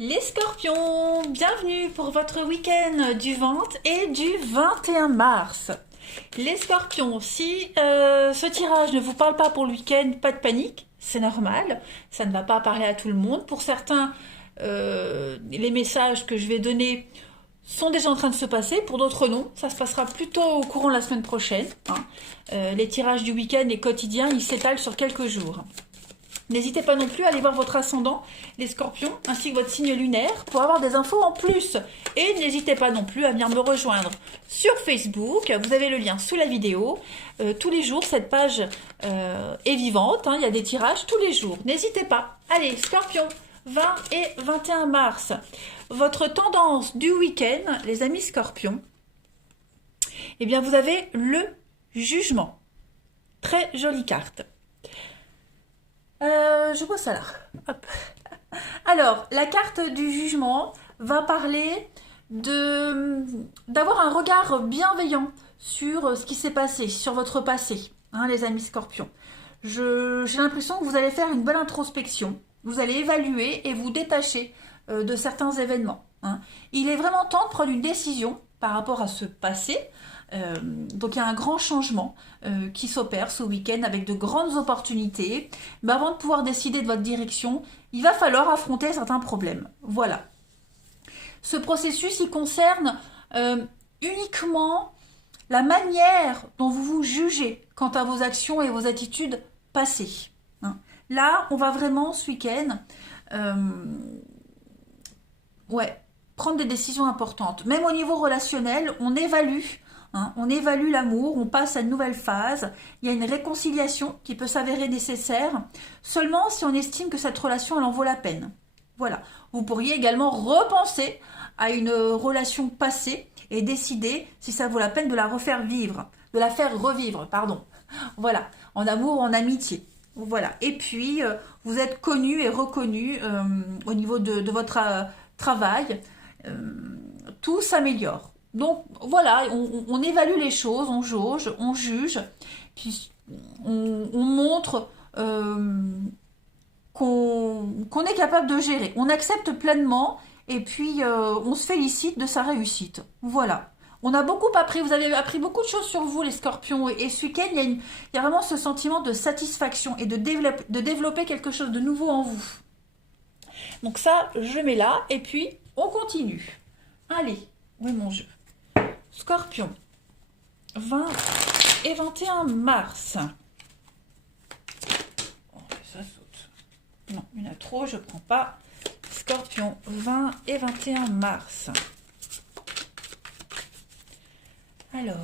Les scorpions, bienvenue pour votre week-end du 20 et du 21 mars. Les scorpions, si ce tirage ne vous parle pas pour le week-end, pas de panique, c'est normal, ça ne va pas parler à tout le monde. Pour certains, les messages que je vais donner sont déjà en train de se passer, pour d'autres non, ça se passera plutôt au courant de la semaine prochaine. Les tirages du week-end et quotidiens, ils s'étalent sur quelques jours. N'hésitez pas non plus à aller voir votre ascendant, les scorpions, ainsi que votre signe lunaire, pour avoir des infos en plus. Et n'hésitez pas non plus à venir me rejoindre sur Facebook, vous avez le lien sous la vidéo. Tous les jours, cette page est vivante, il y a des tirages tous les jours. N'hésitez pas. Allez, scorpion, 20 et 21 mars. Votre tendance du week-end, les amis scorpions, eh bien vous avez le jugement. Très jolie carte. Je vois ça là. Hop. Alors, la carte du jugement va parler d'avoir un regard bienveillant sur ce qui s'est passé, sur votre passé, les amis scorpions. J'ai l'impression que vous allez faire une belle introspection, vous allez évaluer et vous détacher de certains événements. Il est vraiment temps de prendre une décision par rapport à ce passé. Donc il y a un grand changement qui s'opère ce week-end avec de grandes opportunités. Mais avant de pouvoir décider de votre direction, il va falloir affronter certains problèmes. Voilà. Ce processus, il concerne uniquement la manière dont vous vous jugez quant à vos actions et vos attitudes passées. Là, on va vraiment ce week-end prendre des décisions importantes. Même au niveau relationnel, on évalue l'amour, on passe à une nouvelle phase. Il y a une réconciliation qui peut s'avérer nécessaire seulement si on estime que cette relation elle en vaut la peine. Voilà. Vous pourriez également repenser à une relation passée et décider si ça vaut la peine de la faire revivre, pardon. Voilà, en amour ou en amitié. Voilà. Et puis, vous êtes connu et reconnu au niveau de votre travail. Tout s'améliore. Donc voilà, on évalue les choses, on jauge, on juge, puis on montre qu'on est capable de gérer. On accepte pleinement et puis on se félicite de sa réussite. Voilà. On a beaucoup appris, vous avez appris beaucoup de choses sur vous les scorpions et ce week-end, il y a vraiment ce sentiment de satisfaction et de développer quelque chose de nouveau en vous. Donc ça, je mets là et puis on continue. Allez, où est mon jeu? Scorpion, 20 et 21 mars. Oh, ça saute. Non, il y en a trop, je ne prends pas. Scorpion, 20 et 21 mars. Alors,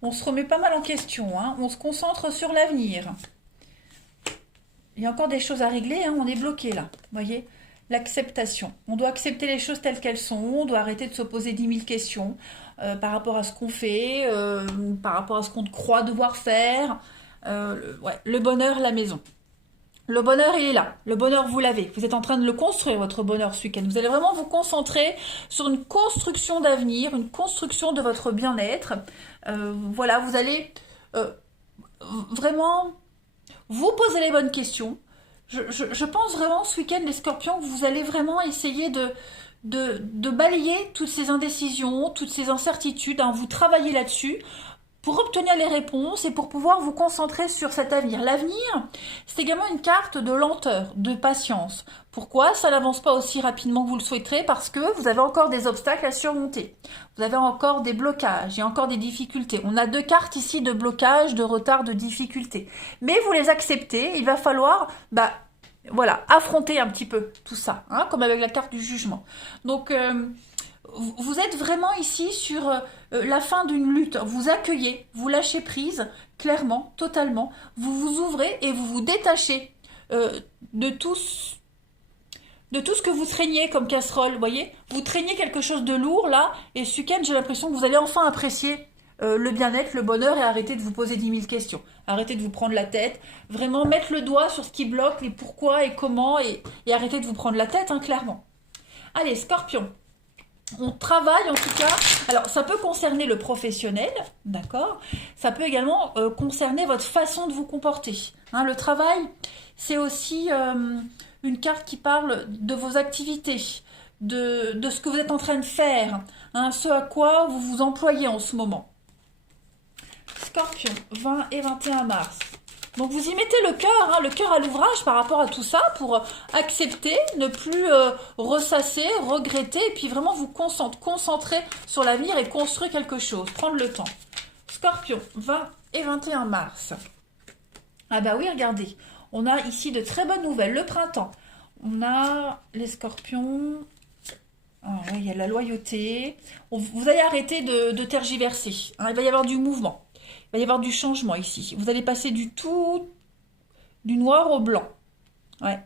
on se remet pas mal en question, on se concentre sur l'avenir. Il y a encore des choses à régler, on est bloqué là, vous voyez. L'acceptation. On doit accepter les choses telles qu'elles sont, on doit arrêter de se poser 10 000 questions par rapport à ce qu'on fait, par rapport à ce qu'on croit devoir faire. Le bonheur, la maison. Le bonheur, il est là. Le bonheur, vous l'avez. Vous êtes en train de le construire, votre bonheur ce week-end. Vous allez vraiment vous concentrer sur une construction d'avenir, une construction de votre bien-être. Voilà, vous allez vraiment vous poser les bonnes questions. Je pense vraiment ce week-end, les scorpions, que vous allez vraiment essayer de balayer toutes ces indécisions, toutes ces incertitudes, vous travaillez là-dessus pour obtenir les réponses et pour pouvoir vous concentrer sur cet avenir. L'avenir, c'est également une carte de lenteur, de patience. Pourquoi ça n'avance pas aussi rapidement que vous le souhaiterez? Parce que vous avez encore des obstacles à surmonter. Vous avez encore des blocages, il y a encore des difficultés. On a deux cartes ici de blocage, de retard, de difficulté. Mais vous les acceptez, il va falloir affronter un petit peu tout ça, comme avec la carte du jugement. Donc, vous êtes vraiment ici sur la fin d'une lutte. Vous accueillez, vous lâchez prise, clairement, totalement. Vous vous ouvrez et vous vous détachez de tout ce que vous traîniez comme casserole, vous voyez. Vous traîniez quelque chose de lourd, là, et ce week-end, j'ai l'impression que vous allez enfin apprécier le bien-être, le bonheur, et arrêter de vous poser 10 000 questions. Arrêtez de vous prendre la tête. Vraiment mettre le doigt sur ce qui bloque, les pourquoi et comment, et arrêtez de vous prendre la tête, clairement. Allez, scorpion. On travaille en tout cas, alors ça peut concerner le professionnel, d'accord? Ça peut également concerner votre façon de vous comporter. Hein, le travail, c'est aussi une carte qui parle de vos activités, de ce que vous êtes en train de faire, hein, ce à quoi vous vous employez en ce moment. Scorpion, 20 et 21 mars. Donc vous y mettez le cœur à l'ouvrage par rapport à tout ça pour accepter, ne plus ressasser, regretter et puis vraiment vous concentrer sur l'avenir et construire quelque chose, prendre le temps. Scorpion, 20 et 21 mars. Ah bah oui, regardez, on a ici de très bonnes nouvelles, le printemps. On a les scorpions, ah ouais, il y a la loyauté. Vous allez arrêter de tergiverser, hein, il va y avoir du mouvement. Il va y avoir du changement ici. Vous allez passer du noir au blanc. Ouais.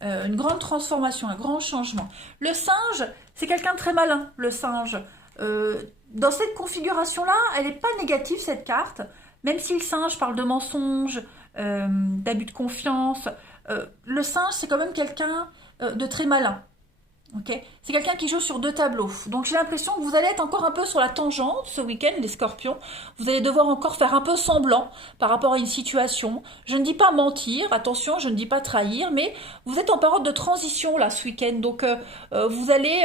Une grande transformation, un grand changement. Le singe, c'est quelqu'un de très malin, le singe. Dans cette configuration-là, elle n'est pas négative, cette carte. Même si le singe parle de mensonges, d'abus de confiance, le singe, c'est quand même quelqu'un de très malin. Okay. C'est quelqu'un qui joue sur deux tableaux. Donc j'ai l'impression que vous allez être encore un peu sur la tangente ce week-end, les scorpions. Vous allez devoir encore faire un peu semblant par rapport à une situation. Je ne dis pas mentir, attention, je ne dis pas trahir, mais vous êtes en période de transition là ce week-end. Donc vous allez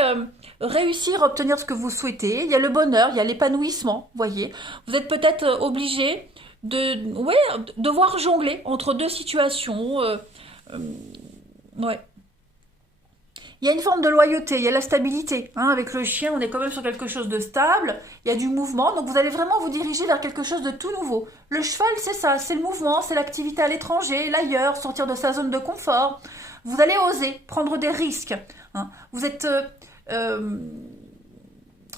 réussir à obtenir ce que vous souhaitez. Il y a le bonheur, il y a l'épanouissement, voyez. Vous êtes peut-être obligé de devoir jongler entre deux situations. Ouais. Il y a une forme de loyauté, il y a la stabilité. Hein, avec le chien, on est quand même sur quelque chose de stable. Il y a du mouvement, donc vous allez vraiment vous diriger vers quelque chose de tout nouveau. Le cheval, c'est ça, c'est le mouvement, c'est l'activité à l'étranger, l'ailleurs, sortir de sa zone de confort. Vous allez oser prendre des risques. Hein. Vous êtes...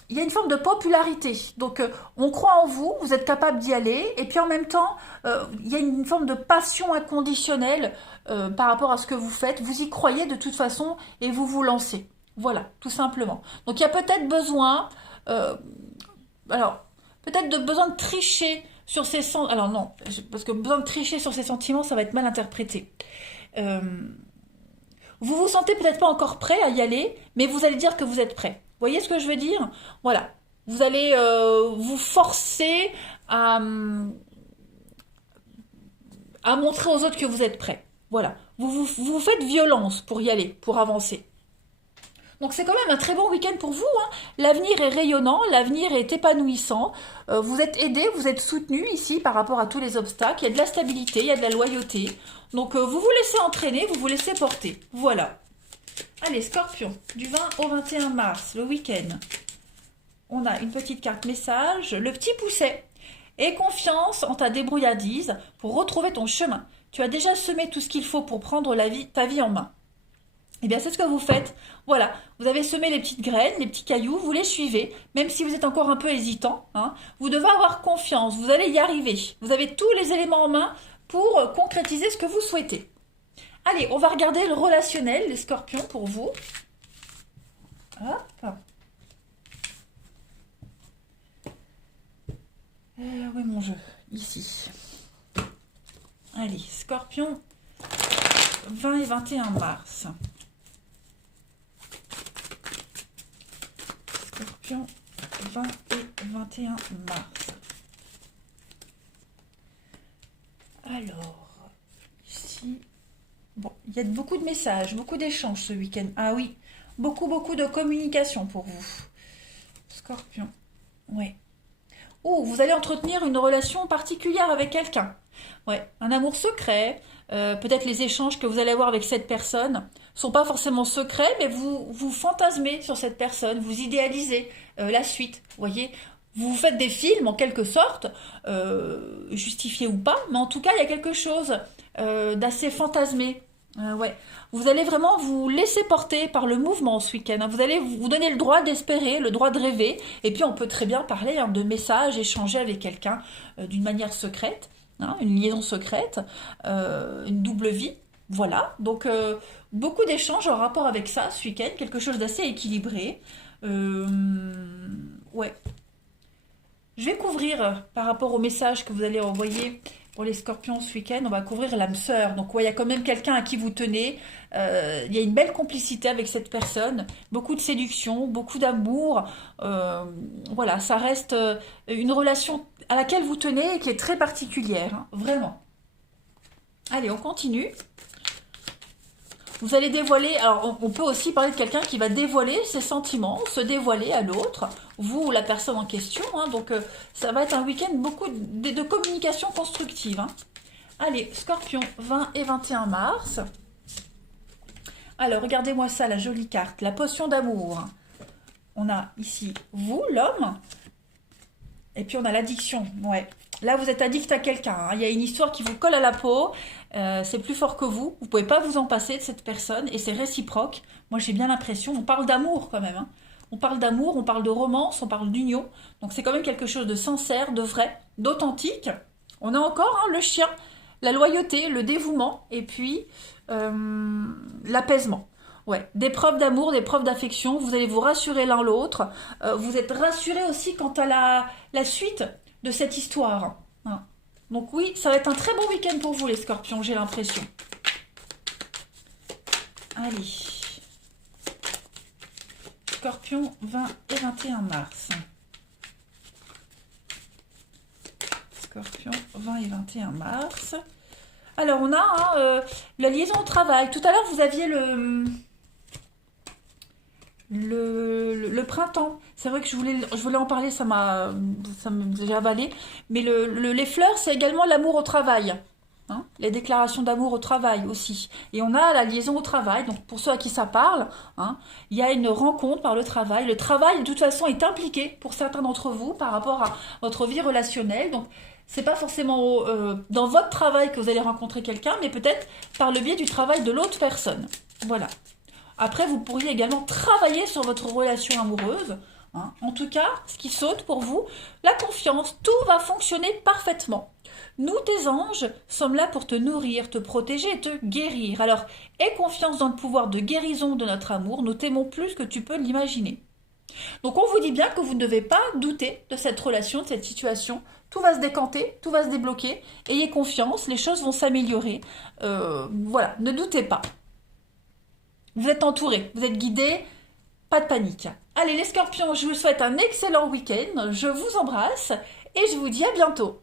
il y a une forme de popularité. Donc, on croit en vous, vous êtes capable d'y aller. Et puis, en même temps, il y a une forme de passion inconditionnelle par rapport à ce que vous faites. Vous y croyez de toute façon et vous vous lancez. Voilà, tout simplement. Donc, il y a peut-être besoin... besoin de tricher sur ses sentiments. Alors, non, parce que besoin de tricher sur ses sentiments, ça va être mal interprété. Vous vous sentez peut-être pas encore prêt à y aller, mais vous allez dire que vous êtes prêt. Vous voyez ce que je veux dire? Voilà. Vous allez vous forcer à montrer aux autres que vous êtes prêt. Voilà. Vous faites violence pour y aller, pour avancer. Donc c'est quand même un très bon week-end pour vous. Hein. L'avenir est rayonnant, l'avenir est épanouissant. Vous êtes aidé, vous êtes soutenu ici par rapport à tous les obstacles. Il y a de la stabilité, il y a de la loyauté. Donc vous vous laissez entraîner, vous vous laissez porter. Voilà. Allez, Scorpion, du 20 au 21 mars, le week-end. On a une petite carte message, le petit pousset. Aie confiance en ta débrouillardise pour retrouver ton chemin. Tu as déjà semé tout ce qu'il faut pour prendre ta vie en main. Eh bien, c'est ce que vous faites. Voilà, vous avez semé les petites graines, les petits cailloux, vous les suivez, même si vous êtes encore un peu hésitant. Hein, vous devez avoir confiance, vous allez y arriver. Vous avez tous les éléments en main pour concrétiser ce que vous souhaitez. Allez, on va regarder le relationnel, les scorpions, pour vous. Hop. Où est mon jeu? Ici. Allez, scorpion, 20 et 21 mars. Scorpion, 20 et 21 mars. Alors, ici... Bon, il y a beaucoup de messages, beaucoup d'échanges ce week-end. Ah oui, beaucoup de communication pour vous. Scorpion, ouais. Oh, vous allez entretenir une relation particulière avec quelqu'un. Ouais, un amour secret. Peut-être les échanges que vous allez avoir avec cette personne sont pas forcément secrets, mais vous fantasmez sur cette personne, vous idéalisez la suite. Vous voyez, vous faites des films en quelque sorte, justifiés ou pas, mais en tout cas il y a quelque chose d'assez fantasmé. Ouais. Vous allez vraiment vous laisser porter par le mouvement ce week-end. Hein. Vous allez vous donner le droit d'espérer, le droit de rêver. Et puis on peut très bien parler de messages, échanger avec quelqu'un d'une manière secrète, hein, une liaison secrète, une double vie. Voilà. Donc beaucoup d'échanges en rapport avec ça ce week-end, quelque chose d'assez équilibré. Ouais. Je vais couvrir par rapport au message que vous allez envoyer Pour les scorpions ce week-end, on va couvrir l'âme sœur. Donc, ouais, il y a quand même quelqu'un à qui vous tenez. Il y a une belle complicité avec cette personne. Beaucoup de séduction, beaucoup d'amour. Voilà, ça reste une relation à laquelle vous tenez et qui est très particulière. Hein, vraiment. Allez, on continue. Vous allez dévoiler, alors on peut aussi parler de quelqu'un qui va dévoiler ses sentiments, se dévoiler à l'autre, vous ou la personne en question. Hein, donc ça va être un week-end beaucoup de communication constructive. Hein. Allez, Scorpion, 20 et 21 mars. Alors, regardez-moi ça, la jolie carte, la potion d'amour. On a ici vous, l'homme, et puis on a l'addiction, ouais. Là, vous êtes addict à quelqu'un. Hein. Il y a une histoire qui vous colle à la peau. C'est plus fort que vous. Vous pouvez pas vous en passer de cette personne et c'est réciproque. Moi, j'ai bien l'impression. On parle d'amour quand même. Hein. On parle d'amour, on parle de romance, on parle d'union. Donc, c'est quand même quelque chose de sincère, de vrai, d'authentique. On a encore hein, le chien, la loyauté, le dévouement et puis l'apaisement. Ouais, des preuves d'amour, des preuves d'affection. Vous allez vous rassurer l'un l'autre. Vous êtes rassurés aussi quant à la suite de cette histoire. Hein. Donc oui, ça va être un très bon week-end pour vous les scorpions, j'ai l'impression. Allez. Scorpion, 20 et 21 mars. Scorpion, 20 et 21 mars. Alors on a hein, la liaison au travail. Tout à l'heure vous aviez le printemps, c'est vrai que je voulais en parler, j'ai avalé. Mais les fleurs, c'est également l'amour au travail. Hein, les déclarations d'amour au travail aussi. Et on a la liaison au travail, donc pour ceux à qui ça parle, hein, il y a une rencontre par le travail. Le travail, de toute façon, est impliqué pour certains d'entre vous par rapport à votre vie relationnelle. Donc, c'est pas forcément dans votre travail que vous allez rencontrer quelqu'un, mais peut-être par le biais du travail de l'autre personne. Voilà. Après, vous pourriez également travailler sur votre relation amoureuse. Hein. En tout cas, ce qui saute pour vous, la confiance, tout va fonctionner parfaitement. Nous, tes anges, sommes là pour te nourrir, te protéger et te guérir. Alors, aie confiance dans le pouvoir de guérison de notre amour. Nous t'aimons plus que tu peux l'imaginer. Donc, on vous dit bien que vous ne devez pas douter de cette relation, de cette situation. Tout va se décanter, tout va se débloquer. Ayez confiance, les choses vont s'améliorer. Voilà, ne doutez pas. Vous êtes entourés, vous êtes guidés, pas de panique. Allez les scorpions, je vous souhaite un excellent week-end, je vous embrasse et je vous dis à bientôt.